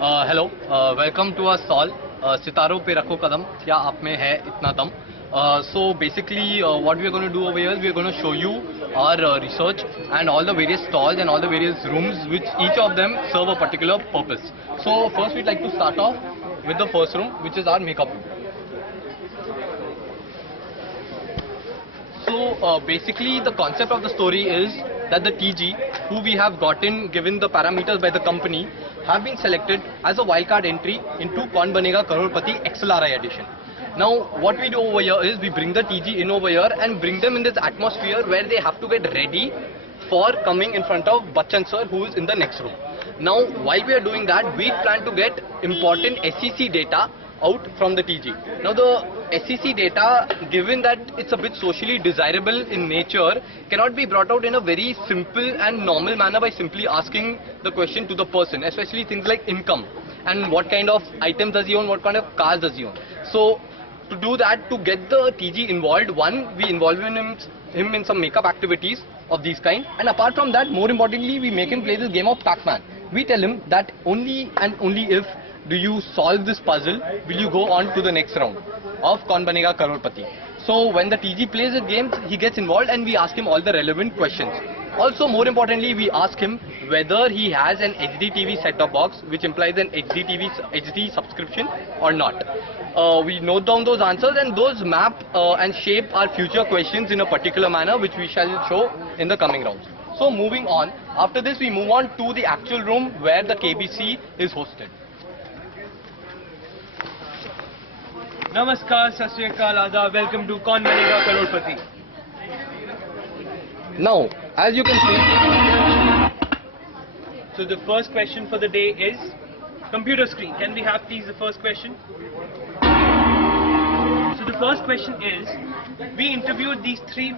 Hello welcome to a stall सितारों पे रखो कदम क्या आप में है इतना दम so basically what we are going to do over here is we are going to show you our research and all the various stalls and all the various rooms which each of them serve a particular purpose. So first we'd like to start off with the first room, which is our makeup room. So basically the concept of the story is that the TG who we have gotten given the parameters by the company have been selected as a wildcard entry into Kaun Banega Crorepati XLRI edition. Now what we do over here is we bring the TG in over here and bring them in this atmosphere where they have to get ready for coming in front of Bachchan sir who is in the next room. Now while we are doing that, we plan to get important SEC data out from the TG. Now the SEC data, given that it's a bit socially desirable in nature, cannot be brought out in a very simple and normal manner by simply asking the question to the person, especially things like income and what kind of items does he own, what kind of cars does he own. So to do that, to get the TG involved, one, we involve him in some makeup activities of these kind, and apart from that, more importantly, we make him play this game of Pac-Man. We tell him that only and only if do you solve this puzzle will you go on to the next round of Kaun Banega Crorepati. So when the TG plays the game, he gets involved and we ask him all the relevant questions. Also, more importantly, we ask him whether he has an HD TV set-top box, which implies an HD subscription or not. We note down those answers and those map and shape our future questions in a particular manner, which we shall show in the coming rounds. So moving on, after this we move on to the actual room where the KBC is hosted. Namaskar, Sat Shri Akal, Adab, welcome to Kaun Banega Crorepati. Now, as you can see, so the first question for the day is computer screen. Can we have please the first question? So the first question is, we interviewed these three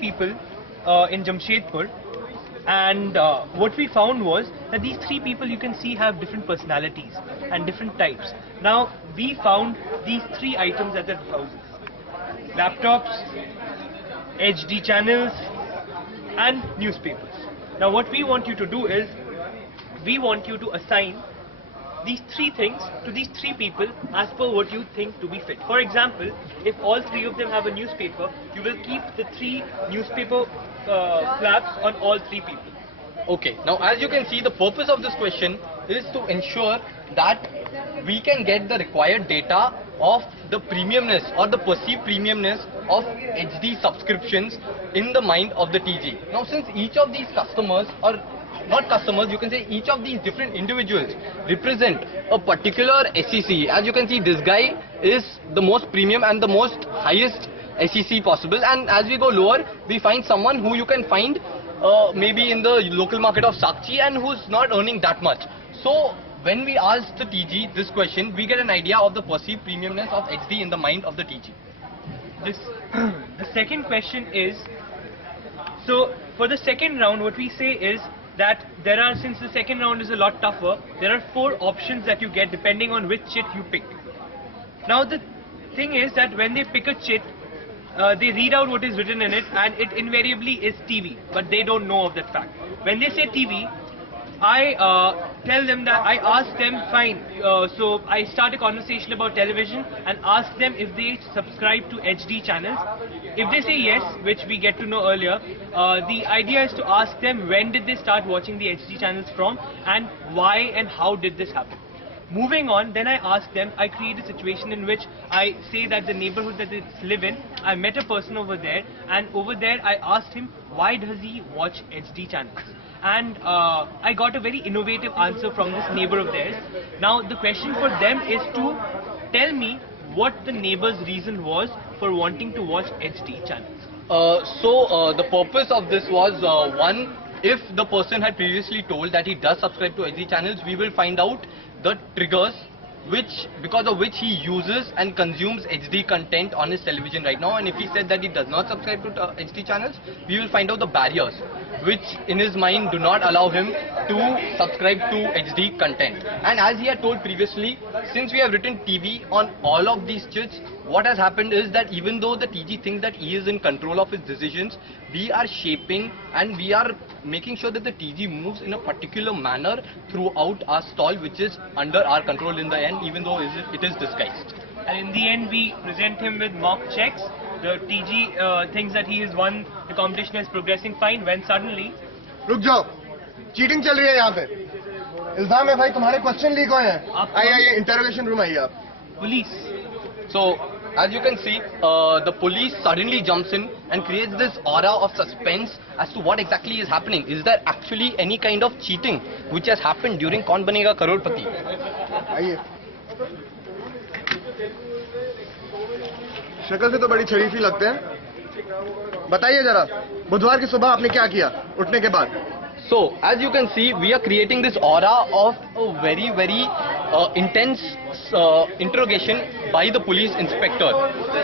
people in Jamshedpur, and what we found was that these three people you can see have different personalities and different types. Now we found these three items at their houses: laptops, HD channels and newspapers. Now what we want you to do is, we want you to assign these three things to these three people as per what you think to be fit. For example, if all three of them have a newspaper, you will keep the three newspaper flaps on all three people. okay, now as you can see, the purpose of this question is to ensure that we can get the required data of the premiumness or the perceived premiumness of HD subscriptions in the mind of the TG. Now since each of these customers, or not customers, you can say each of these different individuals represent a particular SEC. As you can see, this guy is the most premium and the most highest SEC possible, and as we go lower, we find someone who you can find maybe in the local market of Sakchi and who's not earning that much. So when we ask the TG this question, we get an idea of the perceived premiumness of HD in the mind of the TG. The second question is, so for the second round what we say is that there are, since the second round is a lot tougher, there are 4 options that you get depending on which chit you pick. Now the thing is that when they pick a chit, they read out what is written in it, and it invariably is TV, but they don't know of that fact. When they say TV, I tell them that, I ask them, fine, so I start a conversation about television and ask them if they subscribe to HD channels. If they say yes, which we get to know earlier, the idea is to ask them when did they start watching the HD channels from, and why and how did this happen. Moving on, then I ask them, I create a situation in which I say that the neighborhood that they live in, I met a person over there, and over there I asked him, why does he watch HD channels? And I got a very innovative answer from this neighbor of theirs. Now the question for them is to tell me what the neighbor's reason was for wanting to watch HD channels. So the purpose of this was, one, if the person had previously told that he does subscribe to HD channels, we will find out the triggers because of which he uses and consumes HD content on his television right now. And if he said that he does not subscribe to HD channels, we will find out the barriers which in his mind do not allow him to subscribe to HD content. And as he had told previously, since we have written TV on all of these chits, what has happened is that even though the TG thinks that he is in control of his decisions, we are shaping and we are making sure that the TG moves in a particular manner throughout our stall, which is under our control in the end, even though it is disguised. And in the end, we present him with mock checks. The TG thinks that he has won the competition, is progressing fine, when suddenly... रुक जाओ, cheating चल रही है यहाँ पे. इल्जाम है भाई, तुम्हारे क्वेश्चन लीक हुए हैं. आइए इंटरोगेशन रूम आइए आप. Police. So, as you can see, the police suddenly jumps in and creates this aura of suspense as to what exactly is happening. Is there actually any kind of cheating which has happened during Kaun Banega Crorepati? आइए. शक्ल से तो बड़ी शरीफ ही लगते हैं. बताइए जरा, बुधवार की सुबह आपने क्या किया उठने के बाद? So, as you can see, we are creating this aura of a very, very intense interrogation by the police inspector.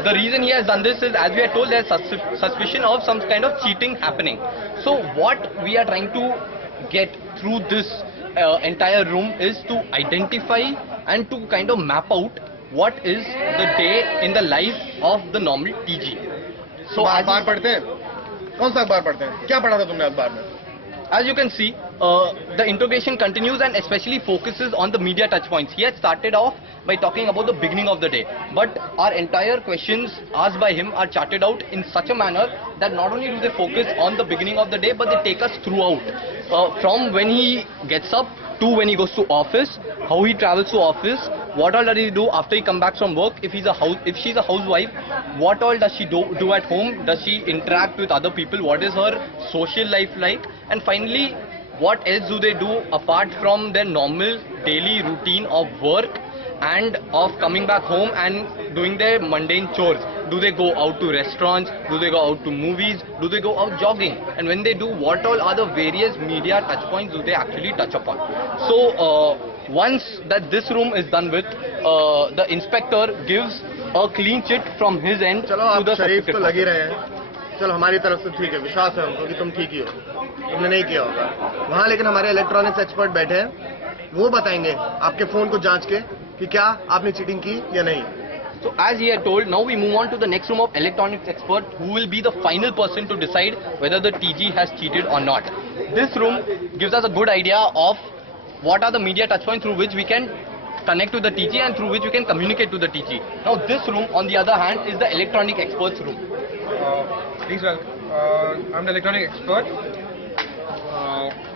The reason he has done this is, as we are told, there's suspicion of some kind of cheating happening. So, what we are trying to get through this entire room is to identify and to kind of map out what is the day in the life of the normal TG. So, अखबार पढ़ते हैं? कौन सा अखबार पढ़ते हैं? क्या पढ़ा था तुमने अखबार में? as you can see, the interrogation continues and especially focuses on the media touch points. He had started off by talking about the beginning of the day, but our entire questions asked by him are charted out in such a manner that not only do they focus on the beginning of the day, but they take us throughout, from when he gets up to when he goes to office, how he travels to office, what all does he do after he comes back from work, if she's a housewife, what all does she do at home, does she interact with other people, what is her social life like, and finally, what else do they do apart from their normal daily routine of work and of coming back home and doing their mundane chores. Do they go out to restaurants? Do they go out to movies? Do they go out jogging? And when they do, what all are the various media touch points do they actually touch upon? So, once that this room is done with, the inspector gives a clean chit from his end चलो to आप the शरीफ तो suspected लग ही रहे हैं. चलो हमारी तरफ से ठीक है, विश्वास है हमको कि तुम ठीक ही हो. तुमने नहीं किया होगा. वहाँ लेकिन हमारे इलेक्ट्रॉनिक्स एक्सपर्ट बैठे हैं, वो बताएंगे आपके फोन को जांच के कि क्या आपने चीटिंग की या नहीं. So as he had told, now we move on to the next room of electronics expert, who will be the final person to decide whether the TG has cheated or not. This room gives us a good idea of what are the media touchpoints through which we can connect to the TG and through which we can communicate to the TG. Now this room, on the other hand, is the electronic expert's room. Please welcome. I'm the electronic expert.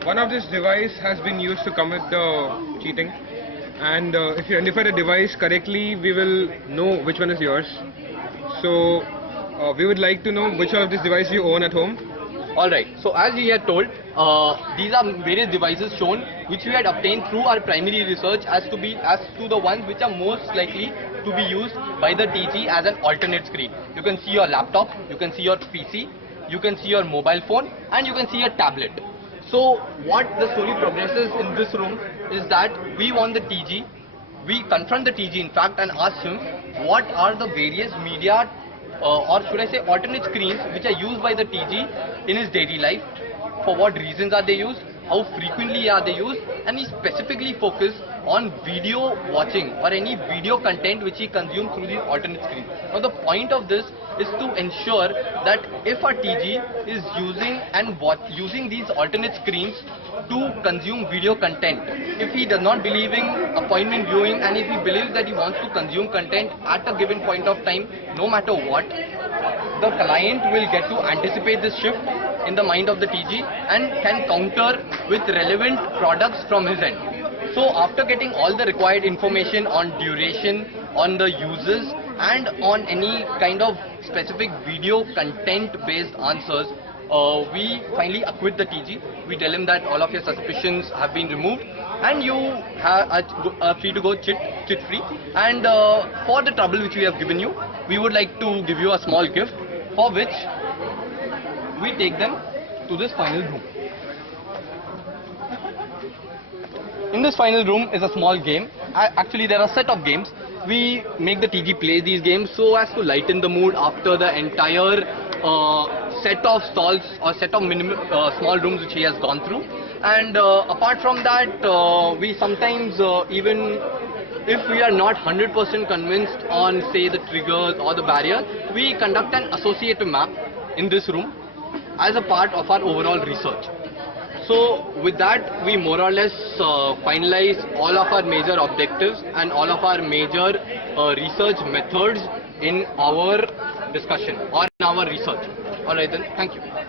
One of this device has been used to commit the cheating, and if you identify the device correctly, we will know which one is yours. So we would like to know which of this device you own at home. Alright, so as he had told, these are various devices shown which we had obtained through our primary research as to the ones which are most likely to be used by the TG as an alternate screen. You can see your laptop, you can see your PC, you can see your mobile phone, and you can see your tablet. So what the story progresses in this room is that we want the TG, we confront the TG in fact and ask him what are the various media or should I say alternate screens which are used by the TG in his daily life, for what reasons are they used, how frequently are they used, and he specifically focused on video watching or any video content which he consumes through these alternate screens. Now the point of this is to ensure that if a TG is using these alternate screens to consume video content, if he does not believe in appointment viewing and if he believes that he wants to consume content at a given point of time, no matter what, the client will get to anticipate this shift in the mind of the TG and can counter with relevant products from his end. So after getting all the required information on duration, on the uses and on any kind of specific video content based answers, we finally acquit the TG. We tell him that all of your suspicions have been removed and you are free to go chit free. And for the trouble which we have given you, we would like to give you a small gift, for which we take them to this final room. In this final room is a small game. Actually, there are a set of games. We make the TG play these games so as to lighten the mood after the entire set of stalls or set of small rooms which he has gone through. And apart from that, we sometimes even if we are not 100% convinced on say the triggers or the barrier, we conduct an associative map in this room as a part of our overall research. So with that, we more or less finalize all of our major objectives and all of our major research methods in our discussion or in our research. Alright then, thank you.